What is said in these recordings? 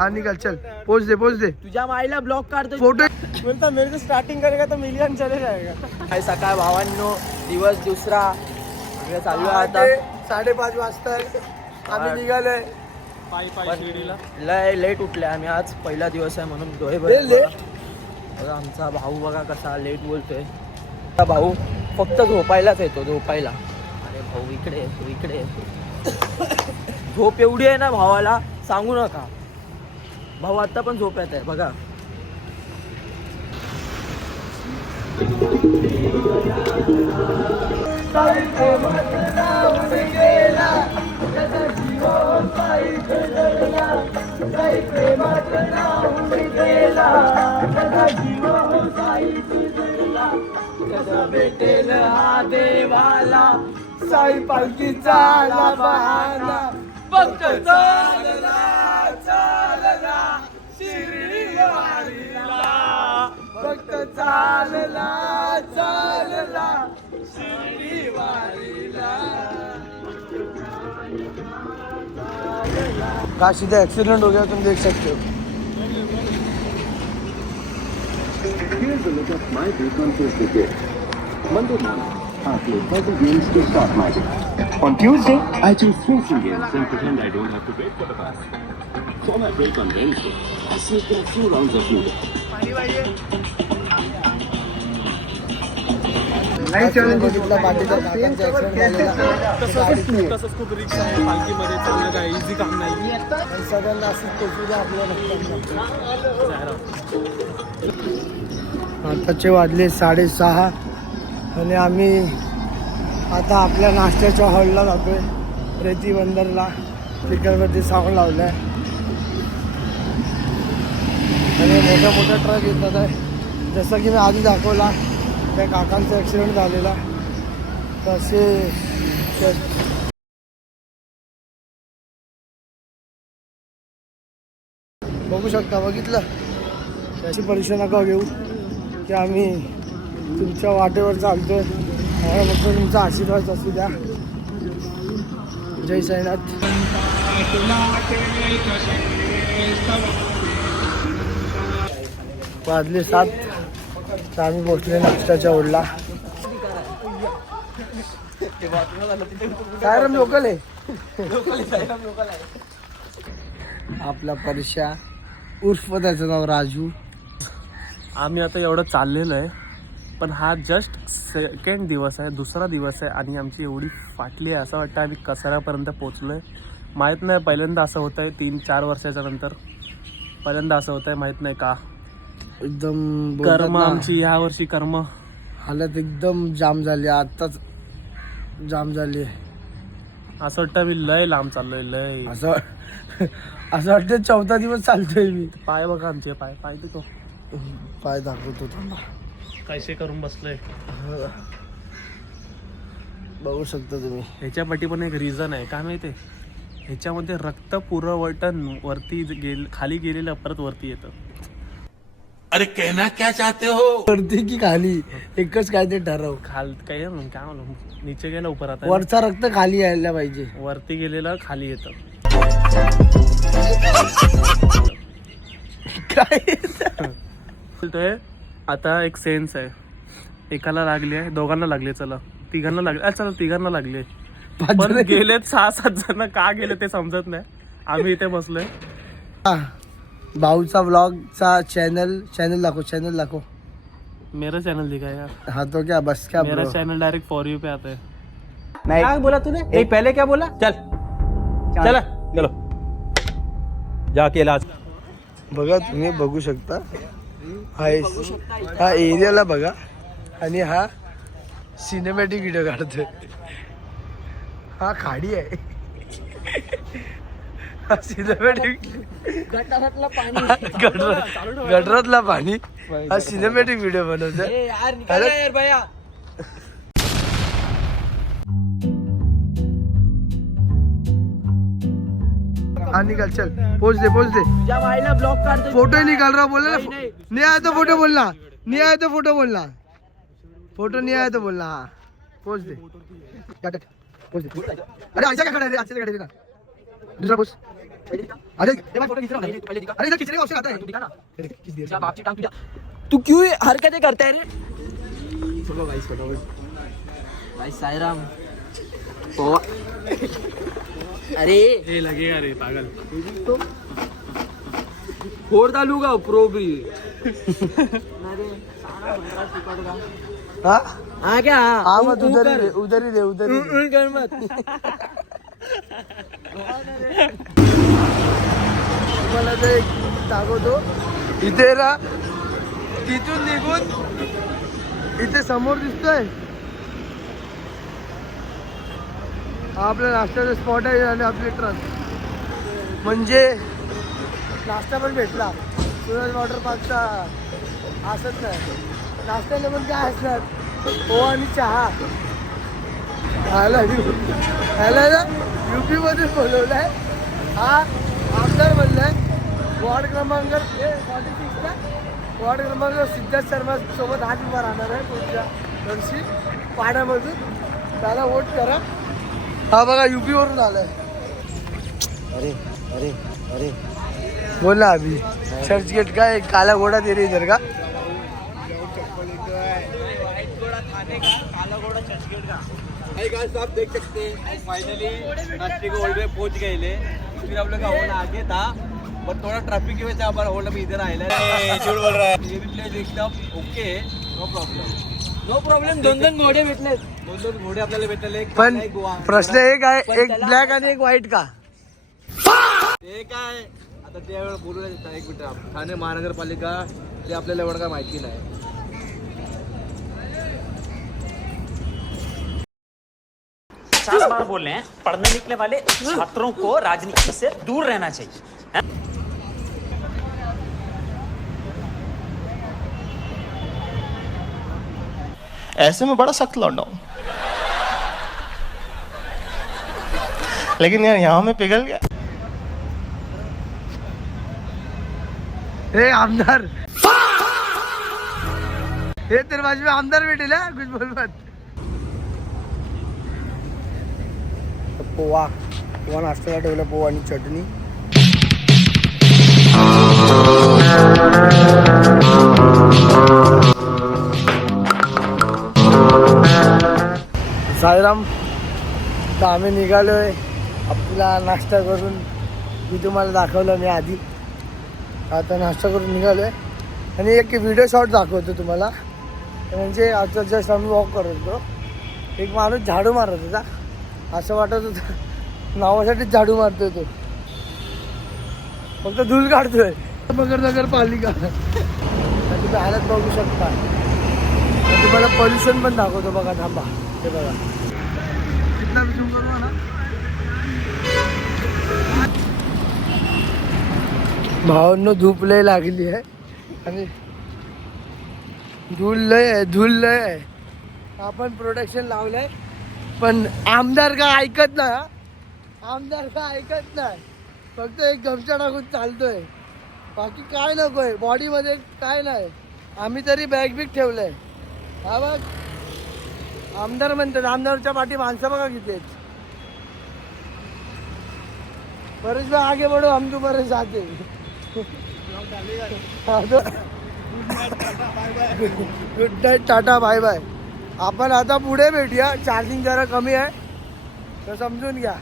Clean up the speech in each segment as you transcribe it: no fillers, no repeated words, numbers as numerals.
हाँ निकल चल, पोच दे तुझ्या माईला ब्लॉक काढतो फोटो। बोलता मेरे को स्टार्टिंग करेगा तो मिलियन चले जाएगा. सकाळ भावांनो, दिवस दुसरा आम्ही चाललो आता 5:30 वाजता आम्ही निघालोय. लय लेट उठले आम्ही आज. पहिला दिवस आहे म्हणून डोळे लेट. आमचा भाऊ बघा कसा लेट बोलतोय. भाऊ फक्त झोपायलाच येतो, झोपायला. अरे भाऊ इकडे येतो, इकडे येतो. झोप एवढी आहे ना भावाला सांगू नका. भाऊ आता पण झोप येत आहे बघा. भेटेल हा देवाला साई पालखीचा आला बहाना, फक्त चालला चालला शिर्डी वारीला, फक्त चालला चालला शिर्डी वारीला. काशी का एक्सीडेंट हो गया, तुम देख सकते हो. Here's a look at my week on Tuesday. Monday morning, I play puzzle games to start my day. On Tuesday, I choose racing games and pretend I don't have to wait for the bus. For my break on Wednesday, I sneak in a few rounds of Ludo. बघितला पाठीचा काकांचा accident झालेला. तसंच खूप रिक्षा आहे पालखीमध्ये चाललं काय इझी काम नाही. सगळ्यांना असंच पोचू द्या आपल्या आताचे वाजले 6:30 आणि आम्ही आता आपल्या नाश्त्याच्या हॉलला जातोय. रेती बंदरला स्पीकरवरती साऊंड लावलाय आणि मोठा ट्रक येतात आहे. जसं की मी आधी दाखवला त्या काकांचा ॲक्सिडेंट झालेला तसे बघू शकता. बघितलं त्याची परीक्षा नका घेऊ की आम्ही तुमच्या वाटेवर चालतोय. मला फक्त तुमचा आशीर्वाद असू द्या. जय साईनाथ. वाजले 7 तर आम्ही पोचले नाश्त्याच्या ओढला. सायराम लोकल आहे. आपला परीक्षा उर्फ त्याचं नाव राजू. आम्ही आता एवढं चाललेलं आहे पण हा जस्ट सेकंड दिवस आहे, दुसरा दिवस आहे आणि आमची एवढी फाटली आहे. असं वाटतं आम्ही कसाऱ्यापर्यंत पोचलो आहे. माहीत नाही पहिल्यांदा असं होतं आहे 3-4 वर्षाच्या नंतर पहिल्यांदा असं होतं आहे. माहीत नाही का. एकदम कर्म आमची ह्या वर्षी कर्म हालत एकदम जाम झाली. आत्ताच जाम झाली आहे. असं वाटतं मी लय लांब चाललोय. लय असं वाटतं 4था दिवस चालतोय मी. पाय बघा आमचे पाय पाय तो पाय दाखवतो थांबा. कैसे करून बसलोय बघू शकता तुम्ही. ह्याच्या पाठी पण एक रिझन आहे काय माहिती आहे. ह्याच्यामध्ये रक्त पुरवठण वरती खाली गेलेलं परत वरती येतं. अरे कहना क्या चाहते हो. वरती की खाली एकच काय ते ठरव. काय म्हणून नीचे गेलं ऊपर आता. वरचा रक्त खाली यायला पाहिजे. वरती गेलेलं खाली येतं. काय बोलतोय आता एक सेन्स आहे. एकाला लागली आहे, दोघांना लागले, चला तिघांना लागले, चला तिघांना लागले. पण गेलेत 6-7 जण. का गेले ते समजत नाही. आम्ही इथे बसलोय. भाऊचा व्लॉगचा चॅनल दाखव. मेरा चैनल दिखा यार. हाँ तो क्या बस क्या मेरा चैनल डायरेक्ट फॉर यू पे आता है. क्या बोला तूने एक पहले क्या बोला. चल चला चलो जाके इलाज. बघा तुम्ही बघू शकता. हा एरियाला बघा आणि हा सिनेमॅटिक व्हिडिओ काढतोय. हा खाडी आहे. हा सिनेमॅटिक गटरातला पाणी. हा सिनेमॅटिक व्हिडिओ बनवतोय. हाँ निकल चल, पोच दे तुझ्या माईला ब्लॉक काढतो. फोटो निकाल रहा बोलना. नहीं आया तो फोटो बोलना. नहीं आया तो फोटो बोलना. फोटो नहीं आया तो बोलना. हाँ पोच दे. पोच दे. अरे ऐसा क्या खड़ा है रे. अच्छे से खड़े थे ना. दूसरा पोच. अरे अरे इधर खींचने का ऑप्शन आता है, तुझ्या बापची टांग तुझ्या. तू क्यों हरकतें करताय रे? चलो गाइस फटाफट. गाइस साईराम. हो अरे ये लगेगा रे पागल. फोर चालू का प्रो बी. हाँ हा क्या हाँ मत उधर ही दे कर मत. मला ते दाखवतो इथे ना, तिथून निघून इथे समोर दिसतोय हा आपला नाश्त्याचा स्पॉट आहे आणि आपली ट्रक. म्हणजे नाश्ता पण भेटला. सूरज वॉटर पार्कचा असत नाही नाश्त्याला पण काय असणार, हो आणि चहा. ह्याला ना UP मध्ये बोलवलाय. हा आमदार म्हणलाय वॉर्ड क्रमांक 46 वॉर्ड क्रमांक सिद्धार्थ शर्मा सोबत हात उभा राहणार आहे पुढच्या वर्षी पाण्यामधून. त्याला वोट करा. हा बघा UP वरून आलाय. अरे अरे अरे बोला अभी चर्च गेट का एक काला घोड़ा दे रही इधर का. आप देख सकते हैं फाइनली राष्ट्रीय को होल्ड में पहुंच गए. फिर हम लोग का होल्ड आगे था बट थोड़ा ट्रैफिक की वजह से हमारा होल्ड में इधर आएला. झूठ बोल रहा है. ये भी प्लेस एकदम ओके. No problem. दोन घोडे भेटले. दोन घोडे आपल्याला भेटले. पण प्रश्न एक आहे, एक ब्लॅक आणि एक व्हाईट का. ते काय आता त्यावेळेला बोलू एक मिनिट. ठाणे महानगरपालिका ते आपल्याला एवढं काय माहिती नाही. चार बार बोल रहे हैं पढ़ने निकले वाले छात्रों को राजनीति से दूर रहना चाहिए. ऐसे में बड़ा सख्त लौंडा हूं, लेकिन यार यहाँ में पिघल गया. हे आमदार, हे तर माझे आमदार भेटेल हा, कुछ बोल मत. पोहा नाश्त्याला ठेवलं, पोहा आणि चटणी. साईराम. तर आम्ही निघालोय आपला नाश्ता करून. मी तुम्हाला दाखवलं मी आधी. आता नाश्ता करून निघालोय आणि एक व्हिडिओ शॉट दाखवतो तुम्हाला. म्हणजे आता जस्ट आम्ही वॉक करत होतो, एक माणूस झाडू मारत होता. असं वाटत होतं नावासाठीच झाडू मारतोय तो, फक्त धूळ काढतोय. नगरपालिका तुम्ही हालत बघू शकता. तुम्हाला पोल्युशन पण दाखवतो बघा. थांबा, हे बघा कितना झूम करू ना. भावांनो धूप लय लागली आहे आणि धूळ लय आहे. आपण प्रोडक्शन लावलंय पण आमदार का ऐकत नाही. आमदार का ऐकत नाही, फक्त एक गमछा टाकून चालतोय. बाकी काय नकोय बॉडीमध्ये, काय नाही. आम्ही तरी बॅग बिग ठेवलंय. हा बघ आमदार म्हणतात, आमदारच्या पाठी माणसं बघा किती आहेत. परेश भाई आगे बढ़ो, हम तुम्हारे साथ हैं. गुड नाईट, टाटा बाय बाय. आपण आता पुढे भेटूया. चार्जिंग जरा कमी आहे तर समजून घ्या.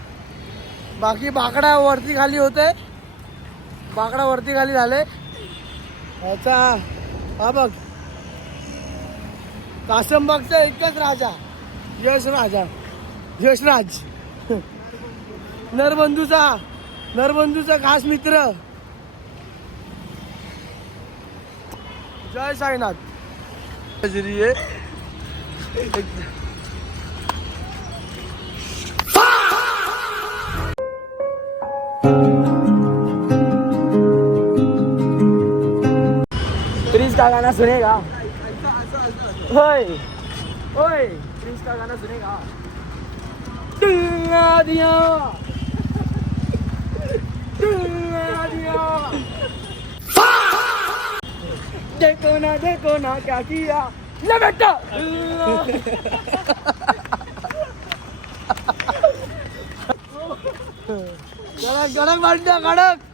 बाकी बाकडा वरती खाली होतंय, बाकडा वरती खाली झाले. याचा हा बघ कासमबागचा एकच राजा, यशराज नरबंधूचा खास मित्र. जय साईनाथ. प्रिंस का गाना सुनेगा. ओए ओए प्रिंस का गाना सुनेगा. दिया देखो ना क्या किया ले बेटा. कडक कडक भांड्या कडक